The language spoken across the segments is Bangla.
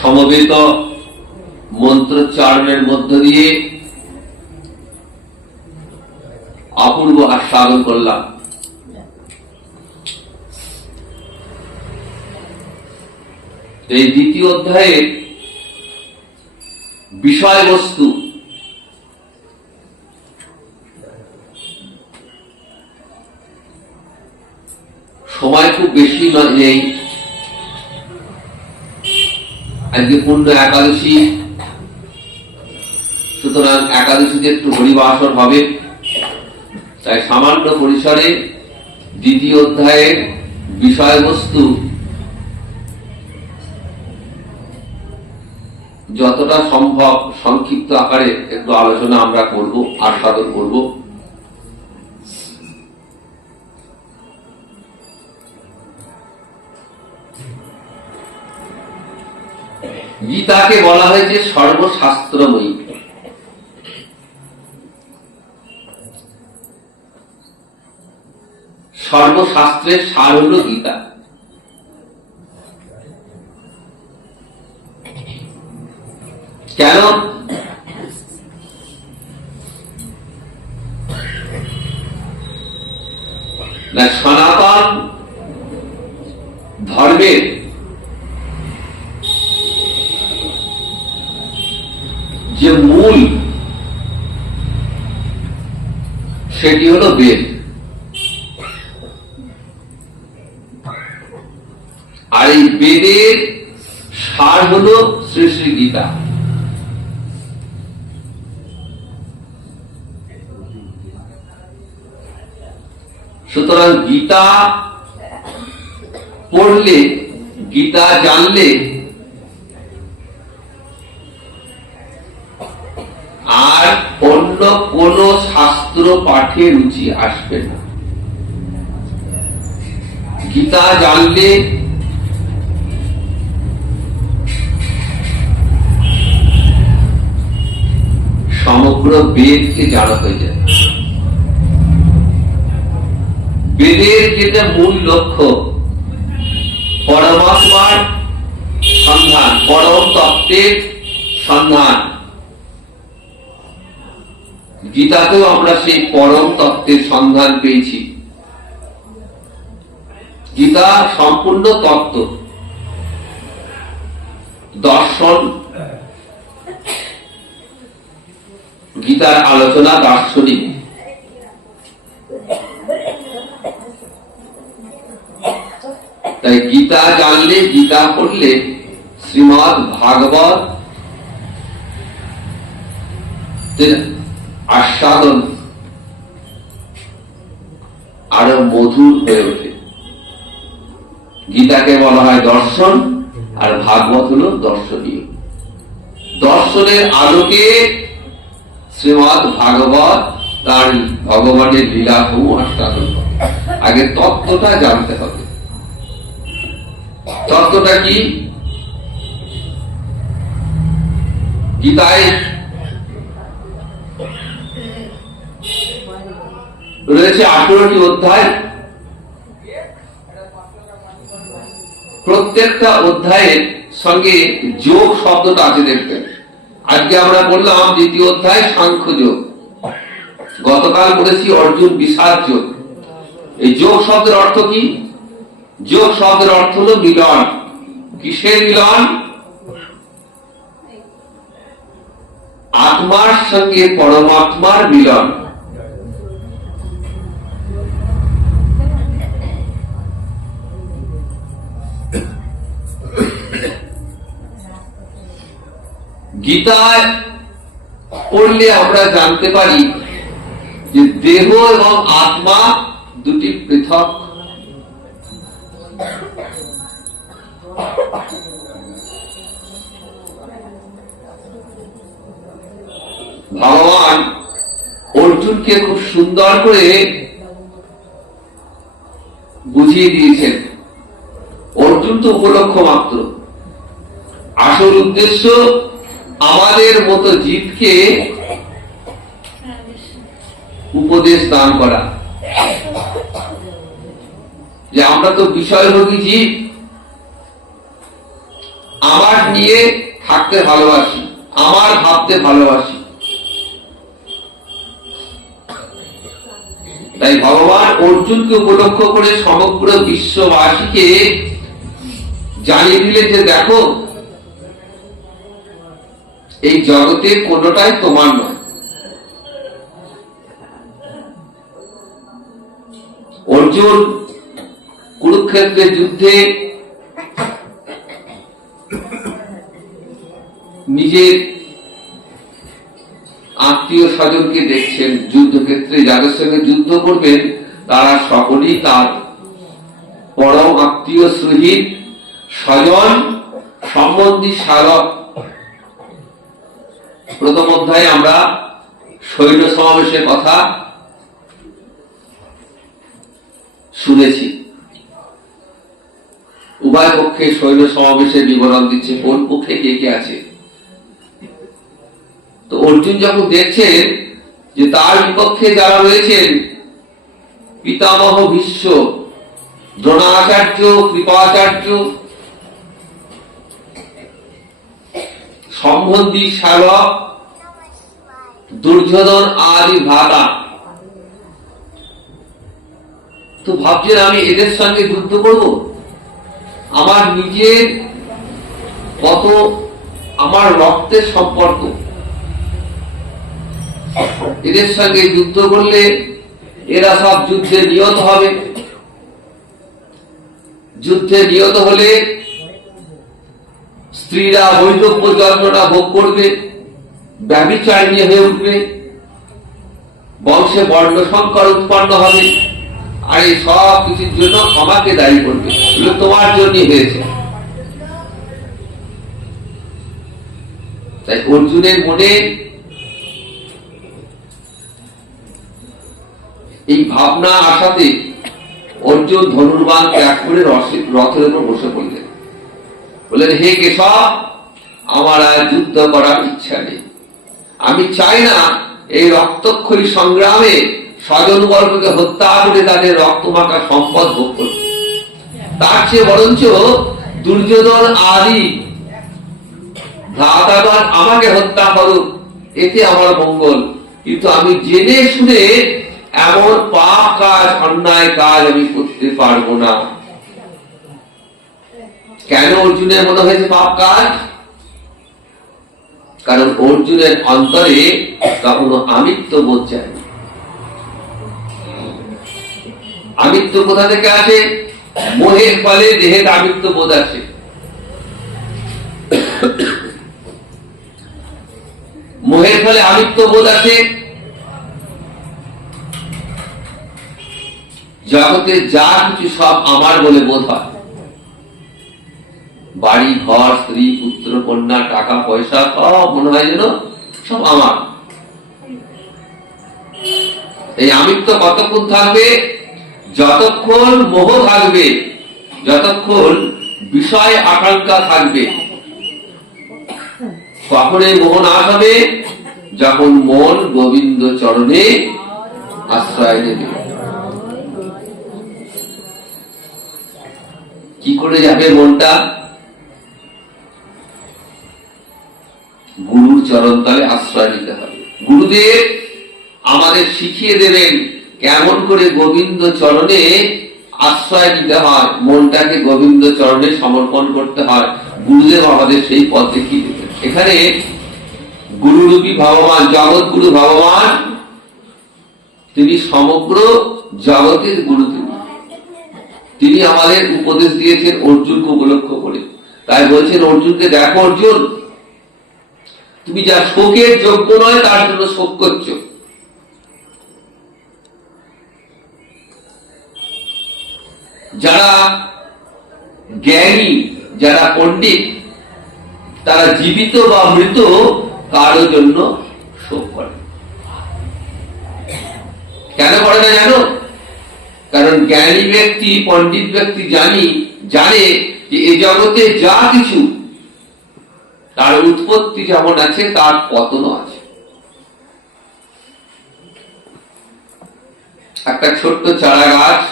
সমবেত মন্ত্রোচ্চারণের মধ্য দিয়ে অপূর্ব আস্বাদন করলাম। এই দ্বিতীয় অধ্যায়ের বিষয়বস্তু সময় খুব বেশি নেই। আজকে পূর্ণ একাদশী, সুতরাং একাদশীতে একটু হরিবাসর হবে, তাই সামান্য পরিসরে দ্বিতীয় অধ্যায়ের বিষয়বস্তু যতটা সম্ভব সংক্ষিপ্ত আকারে একটু আলোচনা আমরা করব, আস্বাদন করব। গীতাকে বলা হয়েছে সর্বশাস্ত্রময়ী। সর্বশাস্ত্রের সার হল গীতা। কেন? না, সনাতন ধর্মের যে মূল, সেটি হলো বেদ। আর এই বেদের সার হলো শ্রী শ্রী গীতা। সুতরাং গীতা পড়লে, গীতা জানলে আর অন্য কোন শাস্ত্র পাঠে রুচি আসবে না। গীতা জানলে সমগ্র বেদকে জানা হয়ে যায়। বেদের যেটা মূল লক্ষ্য, পরমাত্মার সন্ধান, পরম তত্ত্বের সন্ধান। গীতাতেও আমরা সেই পরম তত্ত্বের সন্ধান পেয়েছি। গীতা সম্পূর্ণ তত্ত্ব, দর্শন। গীতার আলোচনা দার্শনিক। তাই গীতা জানলে, গীতা পড়লে শ্রীমদ ভাগবত আস্বাদন আরো মধুর হয়ে ওঠে। গীতাকে বলা হয় দর্শন, আর ভাগবত হল দর্শনীয়। দর্শনের আলোকে শ্রীমদ ভাগবত তার ভগবানের লীলাসমূহ আস্বাদন করে। আগে তত্ত্বটা জানতে হবে। তত্ত্বটা কি? গীতায় রয়েছে 18টি অধ্যায়। প্রত্যেকটা অধ্যায়ের সঙ্গে যোগ শব্দটা আছে, দেখবেন। আজকে আমরা বললাম দ্বিতীয় অধ্যায় সাংখ্য যোগ, গতকাল বলেছি অর্জুন বিষাদ যোগ। এই যোগ শব্দের অর্থ কি? যোগ শব্দের অর্থ হল মিলন। কিসের মিলন? আত্মার সঙ্গে পরমাত্মার মিলন। গীতায় পড়লে আমরা জানতে পারি যে দেহ এবং আত্মা দুটি পৃথক। ভগবান অর্জুনকে খুব সুন্দর করে বুঝিয়ে দিয়েছেন। অর্জুন তো উপলক্ষ মাত্র, আসল উদ্দেশ্য আমাদের মতো জীবকে উপদেশ দান করা, যে আমরা তো বিষয়ভোগী জীব, আমার নিয়ে থাকতে ভালোবাসি, আমার ভাবতে ভালোবাসি। তাই ভগবান অর্জুনকে উপলক্ষ করে সমগ্র বিশ্ববাসীকে জানিয়ে দিলেন যে দেখো, এই জগতে কোনোটাই তোমার নয়। অর্জুন কুরুক্ষেত্রের যুদ্ধে নিজের আত্মীয় স্বজনকে দেখছেন, যুদ্ধক্ষেত্রে যাদের সঙ্গে যুদ্ধ করবেন তারা সকলেই তার পরম আত্মীয়, সুহৃদ, স্বজন, সম্বন্ধী, স্মারক। প্রথম অধ্যায়ে আমরা সৈন্য সমাবেশের কথা শুনেছি। উভয় পক্ষে সৈন্য সমাবেশের বিবরণ দিচ্ছে, কোন পক্ষে কে কে আছে। তো অর্জুন যখন দেখছেন যে তার বিপক্ষে যারা রয়েছেন, পিতামহ ভীষ্ম, দ্রোণাচার্য, কৃপাচার্য, সম্বন্ধী, শালক, দুর্যোধন আদি ভ্রাতা, তো ভাবছেন আমি এদের সঙ্গে যুদ্ধ করব? আমার নিজের কত, আমার রক্তের সম্পর্ক, এদের সঙ্গে যুদ্ধ করলে এরা সব যুদ্ধে নিহত হবে। যুদ্ধে নিহত হলে স্ত্রীরা বৈধব্য যন্ত্রণা ভোগ করবে, ব্যভিচারিণী হয়ে উঠবে, বংশে বর্ণ সংকর উৎপন্ন হবে, আর এই সব কিছুর জন্য আমাকে দায়ী করবে, এগুলো তোমার জন্য হয়েছে। তাই অর্জুনের মনে এই ভাবনা আসাতে অর্জুন ধনুর্বাণ ত্যাগ করে রথের উপর বসে পড়লেন। বললেন, হে কেশব, আমার আর যুদ্ধ করার ইচ্ছা নেই। আমি চাই না এই রক্তক্ষয়ী সংগ্রামে স্বজন বর্গকে হত্যা করে তাদের রক্তমাখা সম্পদ ভোগ করতে। তার চেয়ে বরঞ্চ দুর্যোধন আদি ভ্রাতাগণ আমাকে হত্যা করুক, এতে আমার মঙ্গল। কিন্তু আমি জেনে শুনে এমন পাপ কাজ, অন্যায় কাজ আমি করতে পারবো না। কেন অর্জুনের মনে হয়েছে পাপ কাজ? কারণ অর্জুনের অন্তরে কখনো আমিত্ব বোধ যায় না। আমিত্ব কোথা থেকে আসে? মোহের ফলে দেহের আমিত্ব বোধ আসে। মোহের ফলে আমিত্ব বোধ আসে। জগতে যা কিছু সব আমার বলে বোধ হয়, বাড়ি ঘর, স্ত্রী, পুত্র, কন্যা, টাকা পয়সা, সব মনে হয় যেন সব আমার। এই আমিত্ব কতক্ষণ থাকবে? যতক্ষণ মোহ থাকবে, যতক্ষণ বিষয় আকাঙ্ক্ষা থাকবে। কখন এই মোহ নাশ হবে? যখন মন গোবিন্দ চরণে আশ্রয় দেবে। কি করে যাবে মনটা? গুরুর চরণ তলে আশ্রয় নিতে হবে। গুরুদেব আমাদের শিখিয়ে দেবেন কেমন করে গোবিন্দ চরণে আশ্রয় দিতে হয়, মনটাকে গোবিন্দ চরণে সমর্পণ করতে হয়। গুরুদেব আমাদের সেই পথ দেখিয়ে দেবেন। এখানে গুরুরূপী ভগবান, জগৎ গুরু ভগবান, তিনি সমগ্র জগতের গুরু। তিনি আমাদের উপদেশ দিয়েছেন অর্জুনকে উপলক্ষ করে। তাই বলছেন অর্জুনকে, দেখো অর্জুন, তুমি যা শোকের যোগ্য নয় তার জন্য শোক করছো। যারা জ্ঞানী, যারা পণ্ডিত, তারা জীবিত বা মৃত কারোর জন্য শোক করে। কেন করে না জানো? কারণ জ্ঞানী ব্যক্তি, পণ্ডিত ব্যক্তি জানে যে এই জগতে যা কিছু, তার উৎপত্তি যেমন আছে তার পতনও আছে। একটা ছোট্ট চারা গাছ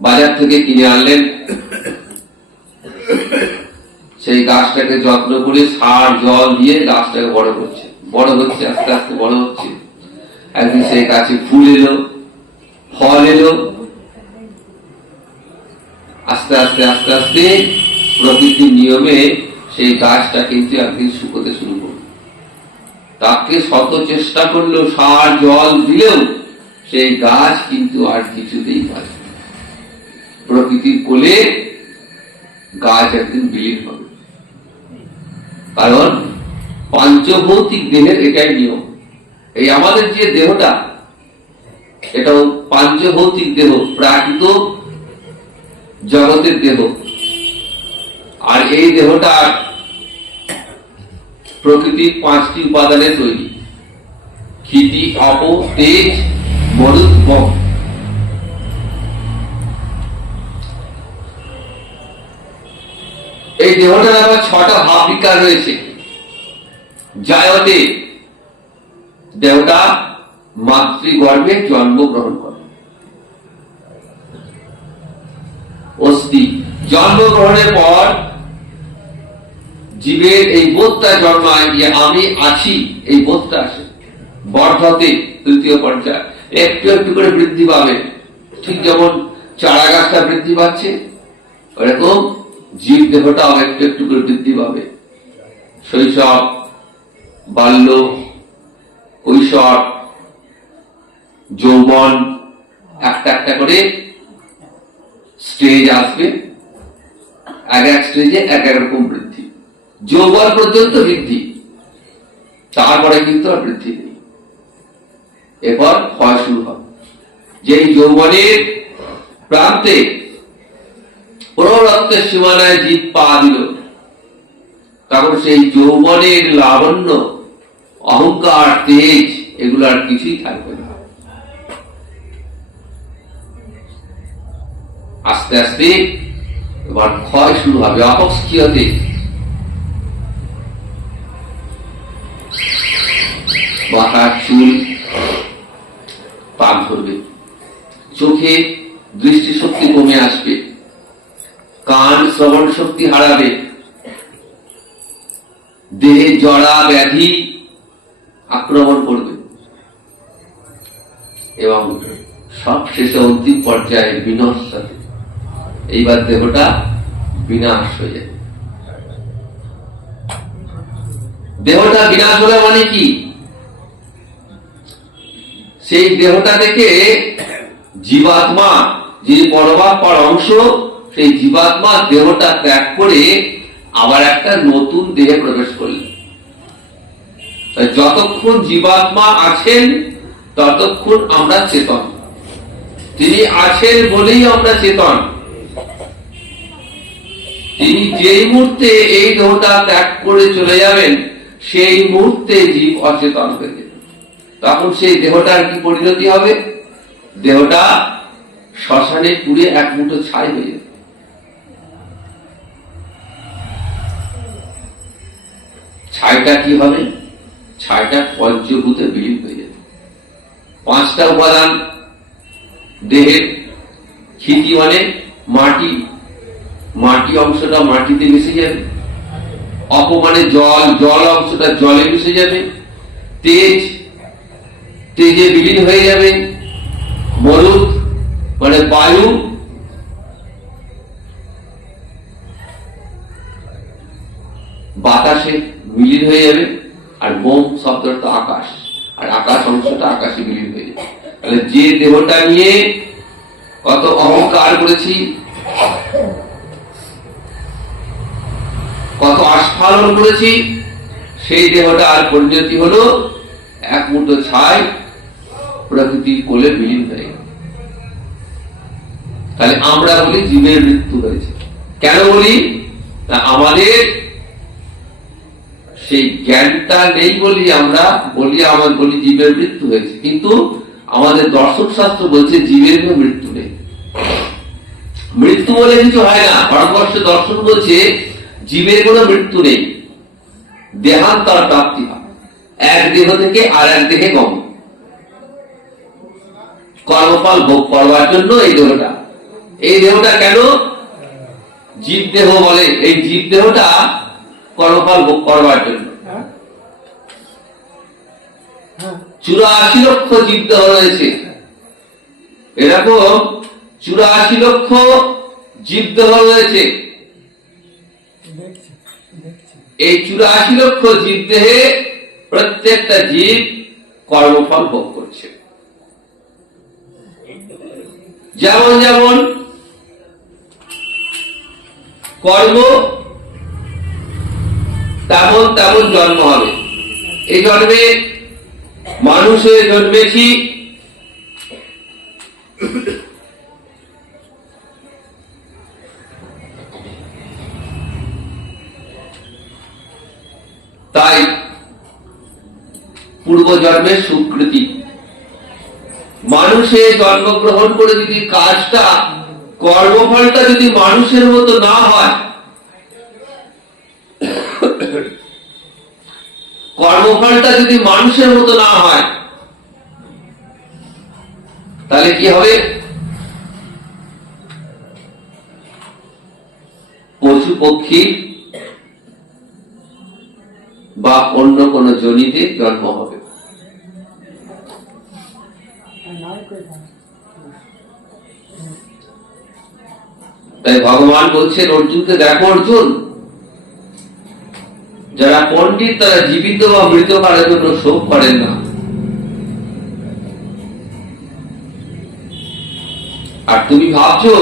বাজার থেকে কিনে আনলেন, সে সেই গাছটাকে যত্ন করে সার জল দিয়ে গাছটাকে বড় করছে, বড় হচ্ছে, আস্তে আস্তে বড় হচ্ছে। একদিন সেই গাছে ফুল এলো, ফল এলো, আস্তে আস্তে আস্তে আস্তে প্রকৃতির নিয়মে সেই গাছটা কিন্তু একদিন শুকোতে শুরু করলো। তাকে শত চেষ্টা করলো, সার জল দিলেও সেই গাছ কিন্তু আর কিছুতেই পারে। প্রকৃতির কোলে গাছ একদিন বিলীন হবে, কারণ পাঞ্চভৌতিক দেহের এটাই নিয়ম। এই আমাদের যে দেহটা, এটাও পাঞ্চভৌতিক দেহ, প্রাকৃত জগতের দেহ। আর এই দেহটা প্রকৃতির 5টি উপাদানে তৈরি: ক্ষিতি, অপ, তেজ, মরুৎ, বক। এই দেহটার আবার 6টা ভাব বিকার রয়েছে। জায়তে, দেহটা মাতৃগর্ভে জন্মগ্রহণ করে। অস্থি, জন্মগ্রহণের পর জীবের এই বোধটা জন্মায় যে আমি আছি, এই বোধটা আসে। বর্ধতে, 3য় পর্যায়, একটু একটু করে বৃদ্ধি পাবে। ঠিক যেমন চারা গাছটা বৃদ্ধি পাচ্ছে, ওরকম জীব দেহটাও একটু একটু করে বৃদ্ধি পাবে। শৈশব, বাল্য, কৈশোর, যৌবন, একটা একটা করে স্টেজ আসবে। এক এক স্টেজে এক এক রকম বৃদ্ধি। যৌবন পর্যন্ত বৃদ্ধি, তারপরে কিন্তু আর বৃদ্ধি নেই। এরপর ক্ষয় শুরু হবে। যেই যৌবনের প্রান্তে প্ররক্তের সীমানায় জীব পা দিল, তখন সেই যৌবনের লাবণ্য, অহংকার, তেজ, এগুলো আর কিছুই থাকবে না। আস্তে আস্তে এবার ক্ষয় শুরু হবে। অপস্কিয়তে, মাথার চুল পাক ধরবে, চোখে দৃষ্টিশক্তি কমে আসবে, কান শ্রবণ শক্তি হারাবে, দেহে জড়া ব্যাধি আক্রমণ করবে, এবং সবশেষে অন্তিম পর্যায়ে বিনশ্বতে, এইবার দেহটা বিনাশ হয়ে যাবে। দেহটা বিনাশ হলে মানে কি? সেই দেহটা থেকে জীবাত্মা, যিনি পরমাত্মার অংশ, সেই জীবাত্মা দেহটা ত্যাগ করে আবার একটা নতুন দেহে প্রবেশ করলেন। যতক্ষণ জীবাত্মা আছেন ততক্ষণ আমরা চেতন। তিনি আছেন বলেই আমরা চেতন। তিনি যেই মুহূর্তে এই দেহটা ত্যাগ করে চলে যাবেন, সেই মুহূর্তে জীব অচেতন হয়ে যাবে। তখন সেই দেহটার কি পরিণতি হবে? দেহটা শ্মশানে পুড়ে এক মুঠো ছাই হয়ে যাবে। ছাইটা কি হবে? ছাইটা পঞ্চভূতে বিলীন হয়ে যাবে। 5টা উপাদান দেহের। ক্ষিতি মানে মাটি, মাটি অংশটা মাটিতে মিশে যাবে। অপ মানে জল, জল অংশটা জলে মিশে যাবে। তেজ, তেজে বিলীন হয়ে যাবে। মরুৎ মানে বায়ু, বাতাসে বিলীন হয়ে যাবে। আর বোম শব্দটা আকাশ, আর আকাশ অংশটা আকাশে বিলীন হয়ে যাবে। তাহলে যে দেহটা নিয়ে কত অহংকার করেছি, কত আস্ফালন করেছি, সেই দেহটা আর পরিণতি হলো এক মুঠো ছাই, প্রকৃতির কোলে বিলীন হয়ে গেল। তাহলে আমরা বলি জীবের মৃত্যু হয়েছে। কেন বলি? আমাদের সেই জ্ঞানটা নেই বলি আমরা বলি জীবের মৃত্যু হয়েছে। কিন্তু আমাদের দর্শন শাস্ত্র বলছে জীবের কোনো মৃত্যু নেই। মৃত্যু বলে কিছু হয় না। ভারতবর্ষ দর্শন বলছে জীবের কোনো মৃত্যু নেই, দেহান্তর প্রাপ্তি হয়। এক দেহ থেকে আর এক দেহে গমন, কর্মফল ভোগ করবার জন্য এই দেহটা। এই দেহটা কেন? জীব দেহ বলে, এই জীব দেহটা কর্মফল ভোগ করবার জন্য। 84 লক্ষ জীব দেহ রয়েছে, এরকম 84 লক্ষ জীব দেহ রয়েছে। এই 84 লক্ষ জীব দেহে প্রত্যেকটা জীব কর্মফল ভোগ করছে। যেমন যেমন কর্ম তেমন তেমন জন্ম হবে। এই জন্মে মানুষে জন্মেছি, তাই পূর্বজন্মের সুকৃতি। মানুষে জন্মগ্রহণ করে যদি কাজটা, কর্মফলটা যদি মানুষের মতো না হয়, কর্মফলটা যদি মানুষের মতো না হয়, তাহলে কি হবে? পশু পক্ষী বা অন্য কোন জনিতে জন্ম হবে। তাই ভগবান বলছেন অর্জুনকে, দেখো অর্জুন, যারা পণ্ডিত তারা জীবিত বা মৃত কালের জন্য শোক করেন না। আর তুমি ভাবছো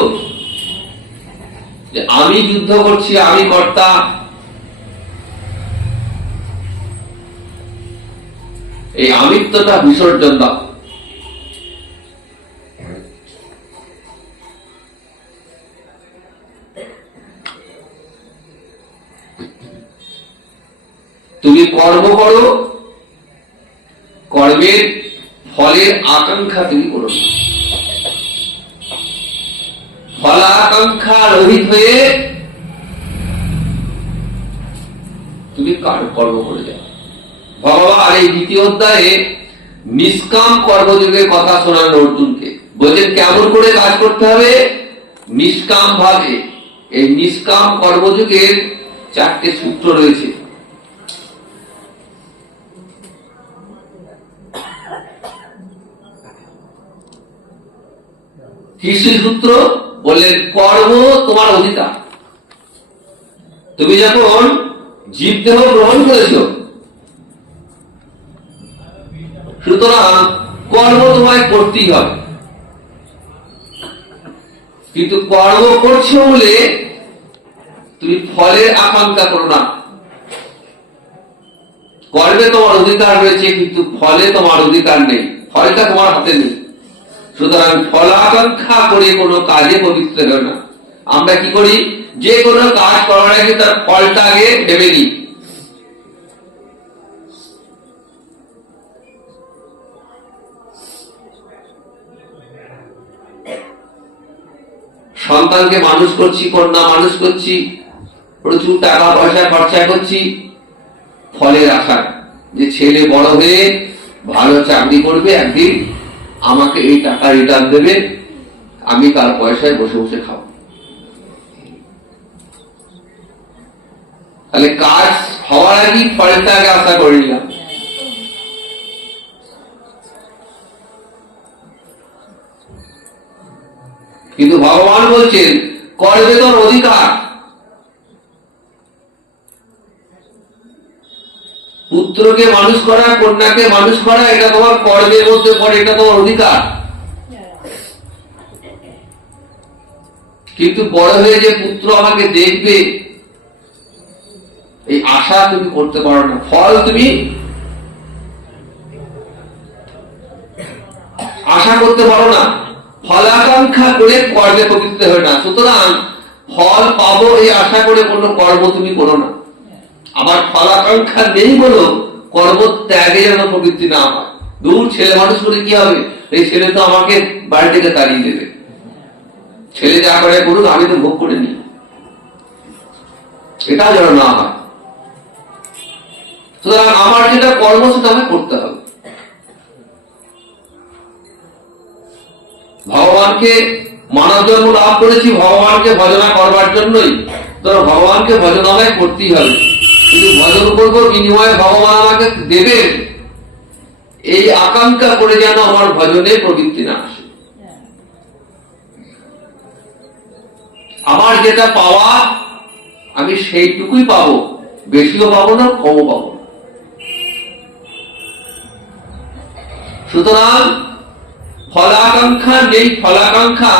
যে আমি যুদ্ধ করছি, আমি কর্তা, এই আমিত্বটা বিসর্জন দাও। তুমি কর্ম করো, কর্মের ফলের আকাঙ্ক্ষা তুমি করো না। ফলাকাঙ্ক্ষা রহিত হয়ে তুমি কর্ম করে যাও। ভগবান এই দ্বিতীয় অধ্যায়ে নিষ্কাম কর্মযোগের কথা শোনান অর্জুনকে। বলছেন কেমন করে কাজ করতে হবে? নিষ্কাম ভাবে। এই নিষ্কাম কর্মযোগের 4টে সূত্র রয়েছে। কি সূত্র? বললেন কর্ম তোমার অধিকার। তুমি যখন জীবদেহ গ্রহণ করেছ, সুতরাং কর্ম তোমায় করতেই হবে। কিন্তু কর্ম করছো বলে তুমি ফলের আকাঙ্ক্ষা করো না। কর্মে তোমার অধিকার রয়েছে, কিন্তু ফলে তোমার অধিকার নেই, ফলটা তোমার হাতে নেই। সুতরাং ফলাকাঙ্ক্ষা করে কোনো কাজে পবিত্র হয় না। আমরা কি করি? যে কোনো কাজ করার আগে তার ফলটা আগে ভেবে নিই। সন্তানকে মানুষ করছি, কন্যা মানুষ করছি, প্রচুর টাকা পয়সা খরচা করছি ফলের আশা, যে ছেলে বড় হয়ে ভালো চাকরি করবে, একদিন আমাকে এই টাকা রিটার্ন দেবে, আমি তার পয়সায় বসে বসে খাবো। তাহলে কাজ হওয়ার আগে ফলটা আগে আশা করে নিলাম। কিন্তু ভগবান বলছেন কর্মে তোর অধিকার। পুত্রকে মানুষ করা, কন্যাকে মানুষ করা, এটা তোমার কর্মের মধ্যে পড়ে, এটা তোমার অধিকার। কিন্তু বড় হয়ে যে পুত্র আমাকে দেখবে, এই আশা তুমি করতে পারো না, ফল তুমি আশা করতে পারো না, ফলাকাঙ্ক্ষা করে কর্মে পবিত্র হয় না। সুতরাং ফল পাবো এই আশা করে কোনো কর্ম তুমি করো না। আবার ফলাকাঙ্ক্ষা নেই বলো কর্ম ত্যাগে যেন প্রবৃত্তি না হয়। দূর ছেলে মানুষ করে কি হবে? এই ছেলে তো আমাকে বাড়ি থেকে তাড়িয়ে দেবে, ছেলে যা করে করুক, আমি তো ভোগ করে নি, এটা যেন না হয়। সুতরাং আমার যেটা কর্ম সেটা আমাকে করতে হবে। ভগবানকে মানব জন্ম লাভ করেছি ভগবানকে ভজনা করবার জন্যই, তো ভগবানকে ভজনালয় করতেই হবে, কিন্তু ভজন করবো বিনিময়ে ভগবান আমাকে দেবেন, এই আকাঙ্ক্ষা করে যেন আমার ভজনে প্রবৃত্তি না আসে। আমার যেটা পাওয়া আমি সেইটুকুই পাবো, বেশিও পাবো না, কমও পাবো না। সুতরাং ফলাকাঙ্ক্ষা নেই, ফলাকাঙ্ক্ষা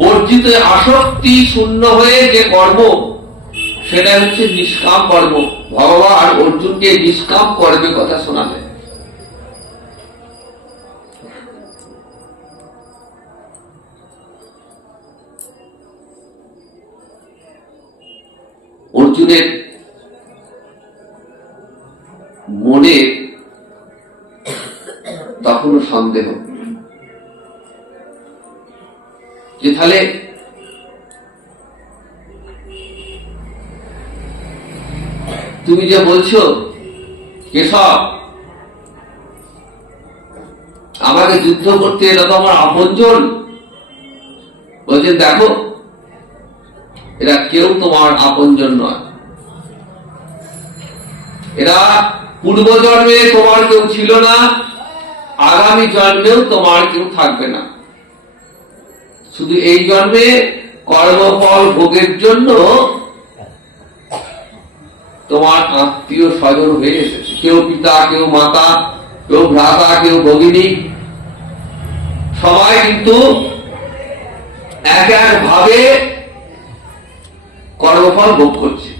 বর্জিত, আসক্তি শূন্য হয়ে যে কর্ম, সেটা হচ্ছে নিষ্কাম কর্ম। ভগবান অর্জুনকে নিষ্কাম কর্মের কথা শোনালেন। অর্জুনের মনে তখনও সন্দেহ যে তাহলে তুমি যে বলছো কেশব আমাকে যুদ্ধ করতে এলো তো আমার আপনজন, বলছেন দেখো এরা কেউ তোমার আপনজন নয়, এরা পূর্ব জন্মে তোমার কেউ ছিল না, আগামী জন্মেও তোমার কেউ থাকবে না, শুধু এই জন্মে কর্মফল ভোগের জন্য তোমার আত্মীয় স্বজন হয়ে এসেছে, কেউ পিতা, কেউ মাতা, কেউ ভ্রাতা, কেউ ভগিনী, সবাই কিন্তু এক এক ভাবে কর্মফল ভোগ করছে।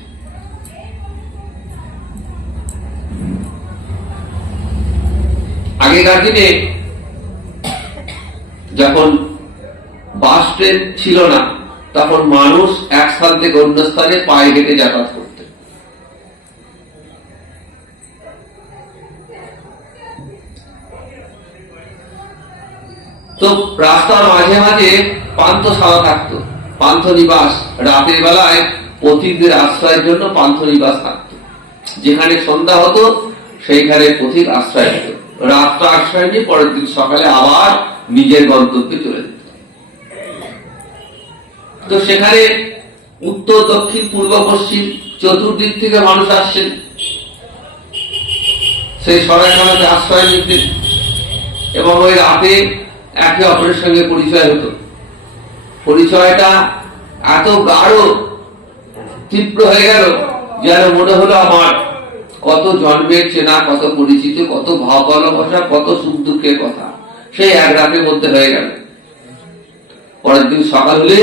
আগেকার দিনে যখন বাস ট্রেন ছিল না, তখন মানুষ এক স্থান থেকে অন্য স্থানে পায়ে হেঁটে যাতায়াত করত। তো রাস্তার মাঝে মাঝে পান্থশালা থাকতো, পান্থনিবাস, রাতের বেলায় পথিকদের আশ্রয়ের জন্য পান্থনিবাস থাকতো, যেখানে সন্ধ্যা হতো সেইখানে পথিক আশ্রয় হতো, রাতটা আশ্রয় নিয়ে পরের দিন সকালে আবার নিজের গন্তব্যে চলে যেত। তো সেখানে উত্তর, দক্ষিণ, পূর্ব, পশ্চিম চতুর্দিক থেকে মানুষ আসছেন সেই সরাইখানাতে আশ্রয় নিতেন, এবং ওই রাতে একে অপরের সঙ্গে পরিচয় হতো। পরিচয়টা এত গাঢ় তীব্র হয়ে গেল যেন মনে হলো আমার কত জন্মের চেনা, কত পরিচিত, কত ভাব ভালোবাসা, কত সুখ দুঃখের কথা সেই এক রাতের মধ্যে হয়ে গেল। পরের দিন সকাল হলে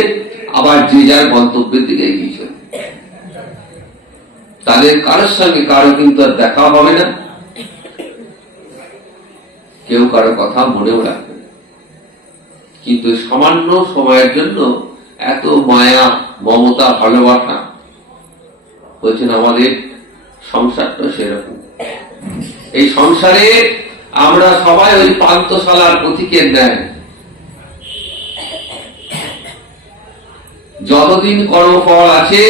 আবার যে যার গন্তব্যের দিকে এগিয়ে চলে। তাদের কারোর সঙ্গে কারো কিন্তু আর দেখা হবে না, কেউ কারো কথা মনেও রাখবে না, কিন্তু সামান্য সময়ের জন্য এত মায়া, মমতা, ভালোবাসা। বলছেন আমাদের সংসারটা সেরকম। এই সংসারে আমরা সবাই ওই পান্থশালার প্রতীকের ন্যায়, যতদিন কর্মফল আছে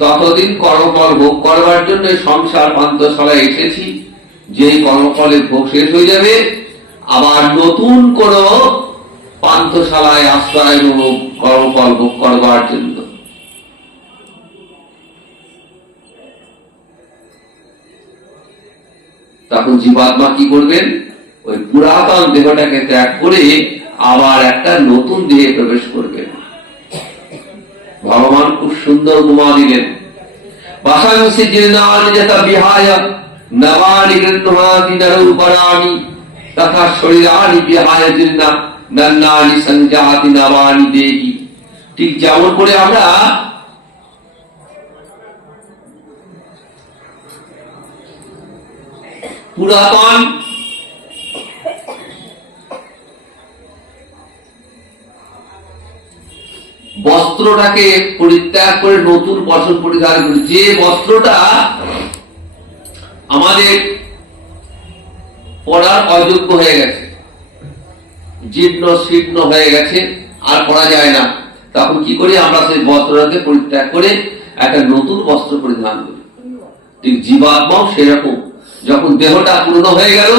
ততদিন কর্মফল ভোগ করবার জন্য সংসার পান্থশালায় এসেছি। যেই কর্মফলের ভোগ শেষ হয়ে যাবে আবার নতুন কোন পান্থশালায় আশ্রয় নেব কর্মফল ভোগ করবার জন্য। তখন জীবাত্মা কি করবেন? ওই পুরাতন দেহটাকে ত্যাগ করে আবার একটা নতুন দেহে প্রবেশ করবেন। ভগবান খুব সুন্দর উপমা দিলেন, বাসাংসি জীর্ণানি যথা বিহায় নবানি গৃহ্ণাতি নরূপরাণি তথা শরীরানি বিহায় জীর্ণা নন্নানি সংজাতি নবানি দেহি। ঠিক যেমন করে আমরা পুরাতন বস্ত্রটাকে পরিত্যাগ করে নতুন বস্ত্র পরিধান করি, যে বস্ত্রটা আমাদের পরার অযোগ্য হয়ে গেছে, জীর্ণ শীর্ণ হয়ে গেছে, আর পরা যায় না, তখন কি করি আমরা সেই বস্ত্রটাকে পরিত্যাগ করে একটা নতুন বস্ত্র পরিধান করি। ঠিক জীবাত্মাও সেরকম, যখন দেহটা পূর্ণ হয়ে গেল,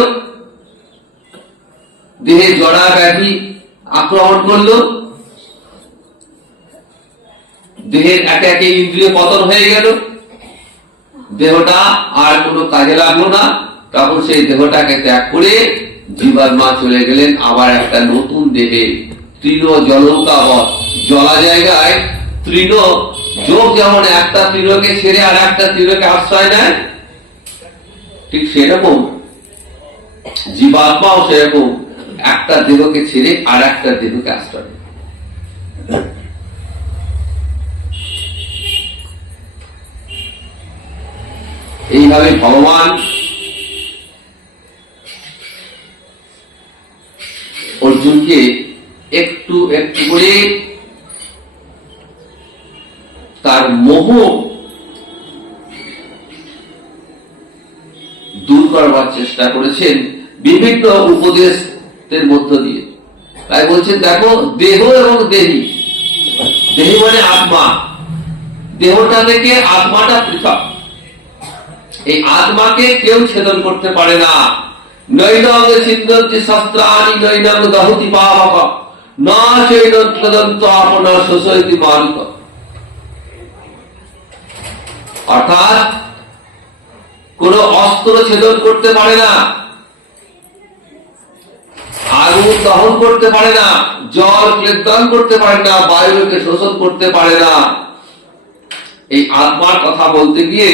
দেহে জড়া ব্যাধি আক্রমণ করলো, দেহের একে একে ইন্দ্রিয় পতন হয়ে গেল, দেহটা আর কোনো কাজে লাগলো না। তখন সেই দেহটাকে ত্যাগ করে জীবাত্মা চলে গেলেন আবার একটা নতুন দেহে। তৃণ জলৌকাবৎ, জলা জায়গায় তৃণ, যোগ যেমন একটা তৃণকে ছেড়ে আর একটা তৃণকে আশ্রয় নেয়, ঠিক সেরকম জীবাত্মাও সেরকম একটা দেহকে ছেড়ে আর একটা দেহকে আশ্রয় নেয়। এইভাবে ভগবান অর্জুনকে একটু একটু করে তার মোহ দূর করবার চেষ্টা করেছেন বিভিন্ন উপদেশের মধ্য দিয়ে। তাই বলছেন, দেখো, দেহ এবং দেহী, দেহী মানে আত্মা, দেহটা থেকে আত্মাটা পৃথক। এই আত্মাকে কেউ ছেদন করতে পারে না। নৈনং ছিন্দন্তি শস্ত্রাণি নৈনং দহতি পাবক না চৈনং তদন্ত আপনার শোষয়তি মারুত। অর্থাৎ কোন অস্ত্র ছেদন করতে পারে না, আগুন দহন করতে পারে না, জল ক্লেদন করতে পারে না, বায়ুকে শোষণ করতে পারে না। এই আত্মার কথা বলতে গিয়ে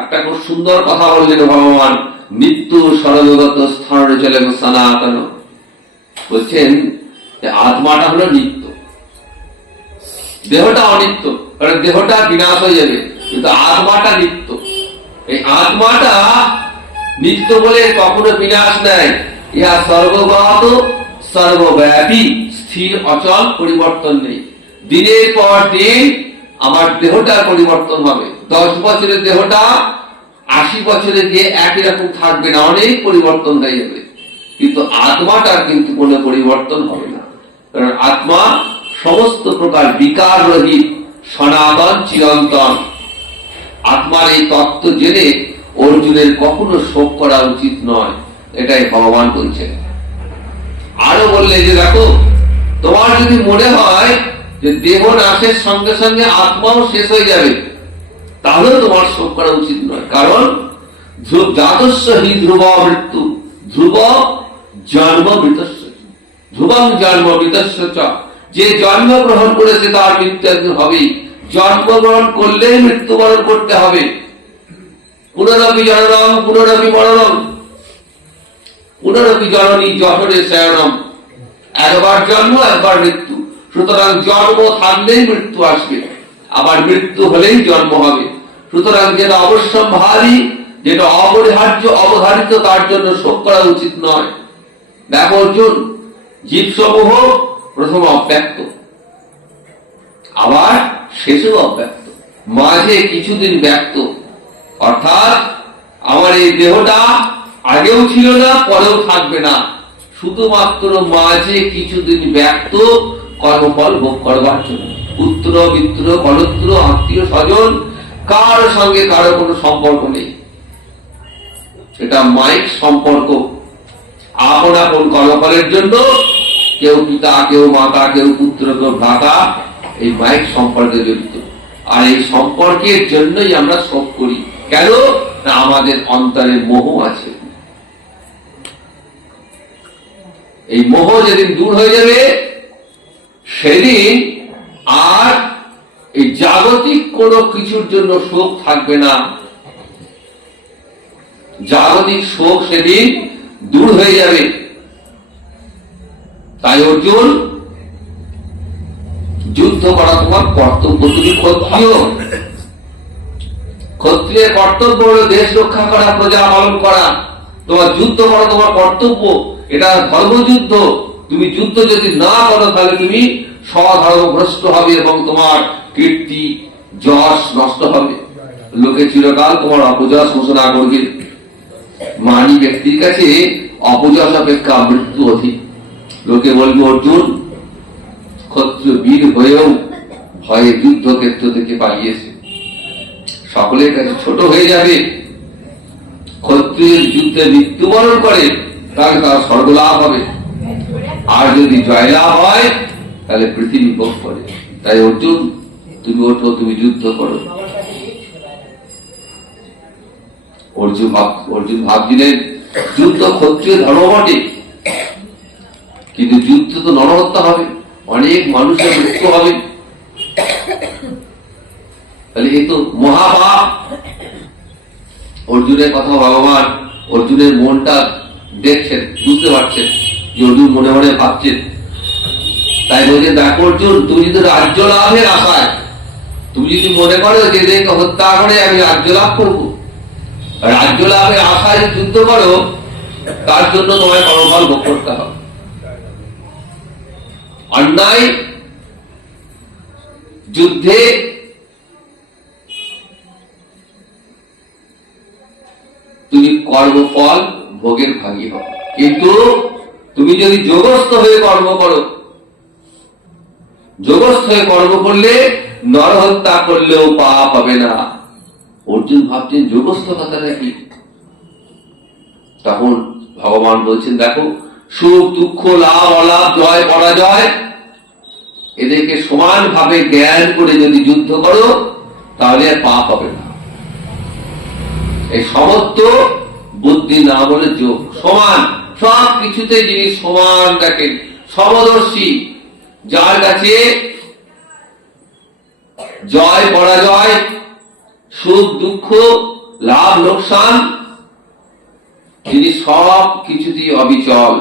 একটা খুব সুন্দর কথা বললেন ভগবান, মৃত্যু সর্বগত স্থান চলে সনাতন। বলছেন আত্মাটা হলো নিত্য, দেহটা অনিত্য, কারণ দেহটা বিনাশ হয়ে যাবে, কিন্তু আত্মাটা নিত্য। এই আত্মাটা নিত্য বলে কখনো বিনাশ নেয়, ইহা সর্বগত সর্বব্যাপী স্থির অচল, পরিবর্তন নেই। দিনের পর দিন আমার দেহটার পরিবর্তন হবে। 10 বছরের দেহটা 80 বছরে যে একই রকম থাকবে না, অনেক পরিবর্তন হয়ে যাবে, কিন্তু আত্মাটার কিন্তু কোনো পরিবর্তন হবে না। কারণ আত্মা সমস্ত প্রকার বিকার রহিত, সনাতন, চিরন্তন। আত্মার এই তত্ত্ব জেনে অর্জুনের কখনো শোক করা উচিত নয়, এটাই ভগবান বলছেন। আরো বললে যে দেখো, তোমার যদি মনে হয় যে দেহ নাশের সঙ্গে সঙ্গে আত্মাও শেষ হয়ে যাবে, তাহলে তোমার শোক করা উচিত নয়। কারণ জাতস্য হি ধ্রুব মৃত্যু, ধ্রুব জন্ম মৃতস্য, ধ্রুবং জন্ম মৃতস্য চ। যে জন্মগ্রহণ করেছে তার মৃত্যু একদিন হবেই। জন্মগ্রহণ করলেই মৃত্যুবরণ করতে হবে। পুনরপি জননম পুনরপি মরণম, পুনরপি জননী জঠরে শয়নম। একবার জন্ম, একবার মৃত্যু। সুতরাং জন্ম থাকলেই মৃত্যু আসবে, আবার মৃত্যু হলেই জন্ম হবে। সুতরাং যেটা অবশ্যম্ভাবী, যেটা অপরিহার্য, অবধারিত, তার জন্য শোক করা উচিত নয়। দেখো অর্জুন, জীবসমূহ প্রথম অব্যক্ত, আবার শেষেও অব্যক্ত, মাঝে কিছুদিন ব্যক্ত। অর্থাৎ আমার এই দেহটা আগেও ছিল না, পরেও থাকবে না, শুধুমাত্র মাঝে কিছুদিন ব্যক্ত, কর্মফল ভোগ করবার জন্য। পুত্র মিত্র কলত্র আত্মীয় স্বজন কার সঙ্গে কারো কোনো সম্পর্ক নেই, এটা মাইক সম্পর্ক। আপন আপন কর্মফলের জন্য কেউ পিতা, কেউ মাতা, কেউ পুত্র, কেউ ভ্রাতা, এই মাইক সম্পর্কে জড়িত। আর এই সম্পর্কের জন্যই আমরা শোক করি। কেন? না, আমাদের অন্তরে মোহ আছে। এই মোহ যেদিন দূর হয়ে যাবে, সেদিন আর এই জাগতিক কোনো কিছুর জন্য শোক থাকবে না। জাগতিক শোক সেদিন দূর হয়ে যাবে। তাই অর্জুন, যুদ্ধ করা তোমার কর্তব্য। তুমি ক্ষত্রিয়, ক্ষত্রিয়ের কর্তব্য হলো দেশ রক্ষা করা, প্রজা পালন করা। তোমার যুদ্ধ করা তোমার কর্তব্য, এটা ধর্মযুদ্ধ। তুমি যুদ্ধ যদি না করো, তাহলে তুমি স্বধর্মভ্রষ্ট হবে এবং তোমার কীর্তি যশ নষ্ট হবে। লোকে চিরকাল তোমার অপযশ ঘোষণা করবে। মানি ব্যক্তির কাছে অপযশ অপেক্ষা মৃত্যু অধিক। লোকে বলবে, অর্জুন ক্ষত্রিয় বীর হয়েও ভয়ে যুদ্ধক্ষেত্র থেকে পালিয়েছে। সকলের কাছে ছোট হয়ে যাবে। ক্ষত্রিয়ের যুদ্ধে মৃত্যুবরণ করে, তাহলে তার স্বর্গলাভ হবে। আর যদি জয়লাভ হয় তাহলে পৃথিবী ভোগ করে। তাই অর্জুন, তুমি ওঠো, তুমি যুদ্ধ করো। অর্জুন ভাবছিলেন যুদ্ধ ক্ষত্রিয় ধর্ম বটে, কিন্তু যুদ্ধ তো নরহত্যা হবে, অনেক মানুষের মৃত্যু হবে, তাহলে এ তো মহাপাপ। অর্জুনের কথা ভগবান অর্জুনের মনটা দেখছেন, বুঝতে পারছেন যে অর্জুন মনে মনে ভাবছেন। তাই বলছেন, দেখো অর্জুন, তুমি যদি রাজ্য লাভের আশায়, তুমি যদি মনে করো যে এদেরকে হত্যা করে আমি রাজ্য লাভ করবো, রাজ্য লাভের আশায় যুদ্ধ করো, তার জন্য তোমায় কর্মফল ভোগ করতে হবে। অন্যায় যুদ্ধে তুমি কর্মফল ভোগের ভাগী হবে, কিন্তু তুমি যদি যোগস্থ হয়ে কর্ম করো, যোগস্থ হয়ে কর্ম করলে নরহত্যা করলেও পাপ হবে না। অর্জুন ভাবছেন যোগস্থ কথাটা কি? তখন ভগবান বলছেন, দেখো সুখ দুঃখ, লাভ অলাভ, জয় পরাজয়, এদেরকে সমান ভাবে জ্ঞান করে যদি যুদ্ধ করো তাহলে আর পাপ হবে না। এই সমত্ব বুদ্ধি না বলে যোগ, সমান, সব কিছুতে যিনি সমান দেখেন, সমদর্শী, যার কাছে জয় পরাজয়, সুখ দুঃখ, লাভ লোকসান, যিনি সব কিছুতেই অবিচল,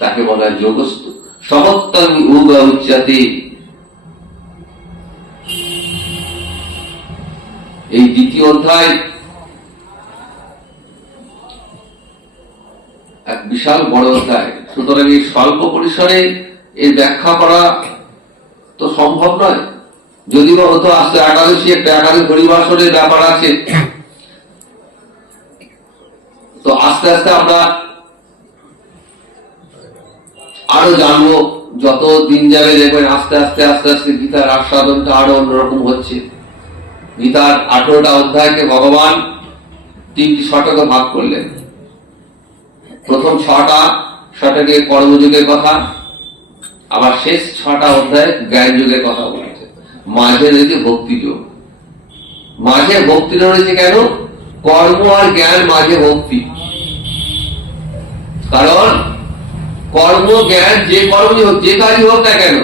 তাকে বলা হয় যোগস্থ। সমত্তং উগা উচ্চতে। এই দ্বিতীয় অধ্যায় এক বিশাল বড় অধ্যায়, সুতরাং এই স্বল্প পরিসরে এর ব্যাখ্যা করা তো সম্ভব নয়। যদি বা হতো আস্তে একাদশী, একটা একাদশী হরিবাসরের ব্যাপার আছে, তো আস্তে আস্তে আমরা আরো জানবো, যত দিন যাবে দেখবেন আস্তে আস্তে আস্তে আস্তে গীতার আস্বাদনটা আরো অন্যরকম হচ্ছে। গীতার 18টা অধ্যায়কে ভগবান 3টি শতকে ভাগ করলেন। প্রথম 6টা শতকে কর্মযুগের কথা, আবার শেষ 6টা অধ্যায় জ্ঞান যুগের কথা বলেছে। মাঝে রয়েছে ভক্তি যুগ। মাঝে ভক্তি রয়েছে কেন? কর্ম আর জ্ঞান মাঝে ভক্তি। কারণ কর্ম জ্ঞান যে কর্মই হোক, যে কাজই হোক না কেন,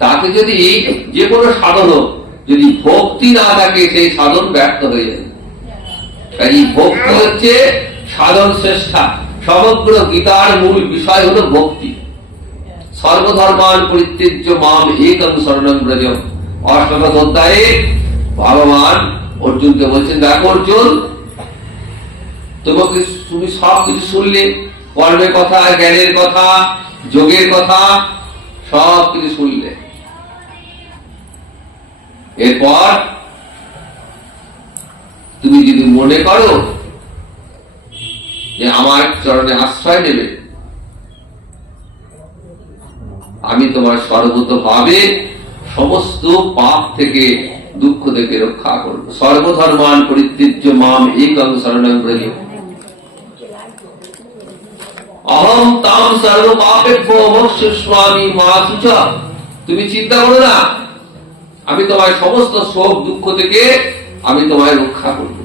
তাতে যদি যে কোনো সাধন হোক, যদি ভক্তি না থাকে সেই সাধন ব্যর্থ হয়ে যায়। তাই ভক্তি হচ্ছে সাধন শ্রেষ্ঠা। সমগ্র গীতার মূল বিষয় হলো ভক্তি। সর্বধর্মান পরিত্যজ্য মাম একং শরণং ব্রজ। 8ম অধ্যায়ে ভগবান অর্জুনকে বলছেন, দেখো অর্জুন, তুমি সব কিছু শুনলে, কর্মের কথা, জ্ঞানের কথা, যোগের কথা, সব কিছু শুনলে। এরপর তুমি যদি মনে করো যে আমার চরণে আশ্রয় নেবে, আমি তোমার সর্বতভাবে সমস্ত পাপ থেকে, দুঃখ থেকে রক্ষা করব। সর্বধর্মান পরিত্যজ্য মাম একং শরণং ব্রজ। অহম তাম সর্ব পাপেভ্যো মোক্ষয়িষ্যামি মা শুচা। তুমি চিন্তা করো না, আমি তোমার সমস্ত শোক দুঃখ থেকে আমি তোমায় রক্ষা করব।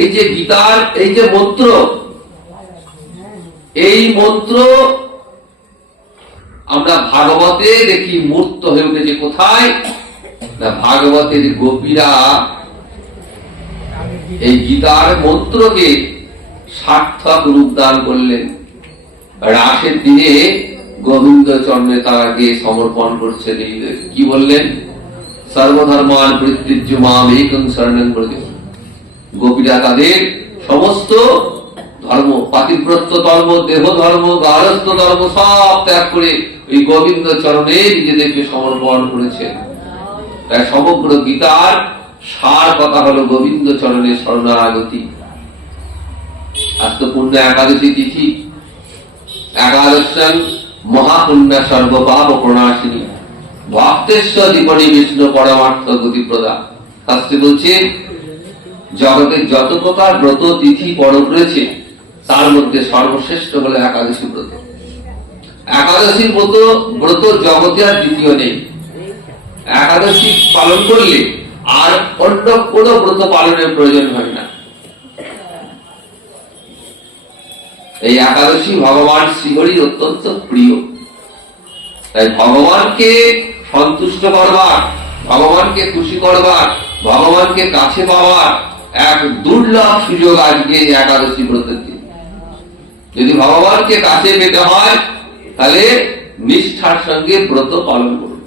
এই যে গীতার এই যে মন্ত্র, এই মন্ত্র আমরা ভাগবতে দেখি মূর্ত হয়ে উঠেছে কোথায় না, ভাগবতের গোপীরা এই গীতার মন্ত্রকে সার্থক রূপদান করলেন। রাসের দিনে গোবিন্দ চরণে তারা গিয়ে সমর্পণ করছে। কি বললেন? সর্বধর্মান পরিত্যজ্য মাম একং শরণং ব্রজ। গোপীরা তাদের সমস্ত ধর্ম, পাতিব্রত্য ধর্ম, দেহ ধর্ম, গারস্থ ধর্ম সব ত্যাগ করে ওই গোবিন্দ চরণে নিজেদেরকে সমর্পণ করেছে। তাই সমগ্র গীতার সার কথা হলো গোবিন্দ চরণে শরণাগতি। আজ তো পুণ্য একাদশী তিথি। একাদশং মহাপুণ্য সর্বপাপ প্রণাশিনী ভক্তেশ্বর দীপনী বিষ্ণু পরমার্থ গতি প্রদা। শাস্ত্রে বলছে জগতের যত প্রকার ব্রত তিথি পর্ব রয়েছে তার মধ্যে সর্বশ্রেষ্ঠ হলো একাদশী ব্রত। একাদশী ব্রত ব্রত জগতে আর দ্বিতীয় নেই। একাদশী পালন করলে আর অন্য কোন ব্রত পালনের প্রয়োজন হয় না। এই একাদশী ভগবান শ্রীহরির অত্যন্ত প্রিয়। তাই ভগবানকে সন্তুষ্ট করবার, ভগবানকে খুশি করবার, ভগবানকে কাছে পাওয়ার এক দুর্লভ সুযোগ আজকে একাদশী ব্রতের দিন। যদি ভগবানকে কাছে পেতে হয় তাহলে নিষ্ঠার সঙ্গে ব্রত পালন করুন।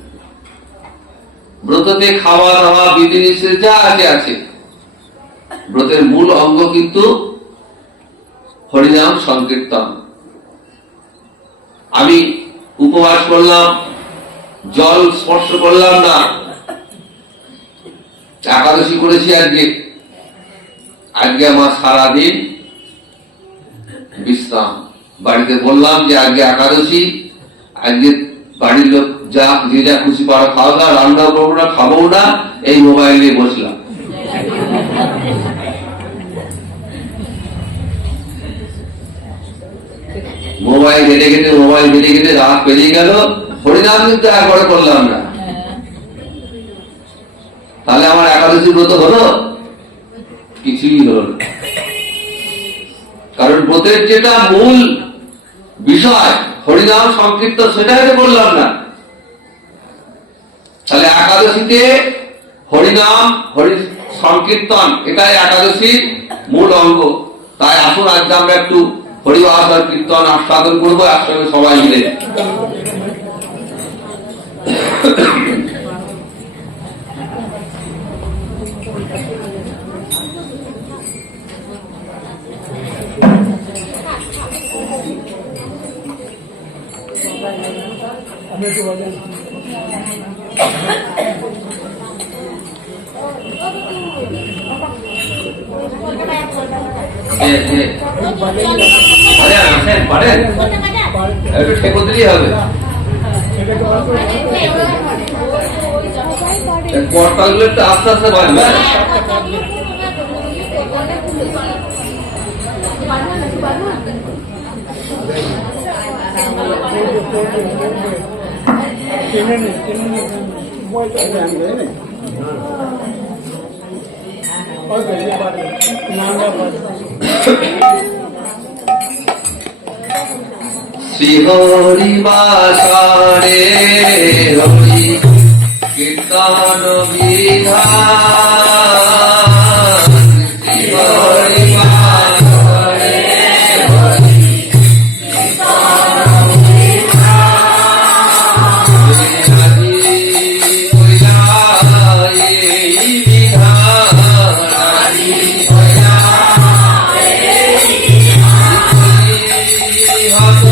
ব্রততে খাওয়া দাওয়া বিধিনিষেধ যা আছে আছে। ব্রতের মূল অঙ্গ কিন্তু হরিনাম সংকীর্তন। আমি উপবাস করলাম, জল স্পর্শ করলাম না, একাদশী করেছি আজকে, আজকে আমার সারাদিন বিশ্রাম। বাড়িতে বললাম যে আজকে একাদশী, আজকে বাড়ির লোক যা যে যা খুশি পারো খাওয়া দাওয়া, রান্না করবো না, খাবো না, এই মোবাইল নিয়ে বসলাম। মোবাইল ঘেটে ঘেটে রাত পেরিয়ে গেল, হরিনাম কিন্তু একবারে করলাম না। তাহলে আমার একাদশী ব্রত হলো? কিছুই হলো না। কারণ ব্রতের যেটা মূল বিষয় হরিনাম সংকীর্তন, সেটাই তো করলাম না। তাহলে একাদশীতে হরিনাম হরি সংকীর্তন এটাই একাদশীর মূল অঙ্গ। তাই আসুন আজকে আমরা একটু হরিবাস আর কীর্তন আস্বাদন করবো একসঙ্গে সবাই মিলে। একটু ঠেকো দিলেই হবে। করতালগুলো একটু আস্তে আস্তে বাজবে। শ্রী হরি বাসারে হরি কীর্তন বিধান, শ্রী হরি বাসারে হরি কীর্তন বিধান, হত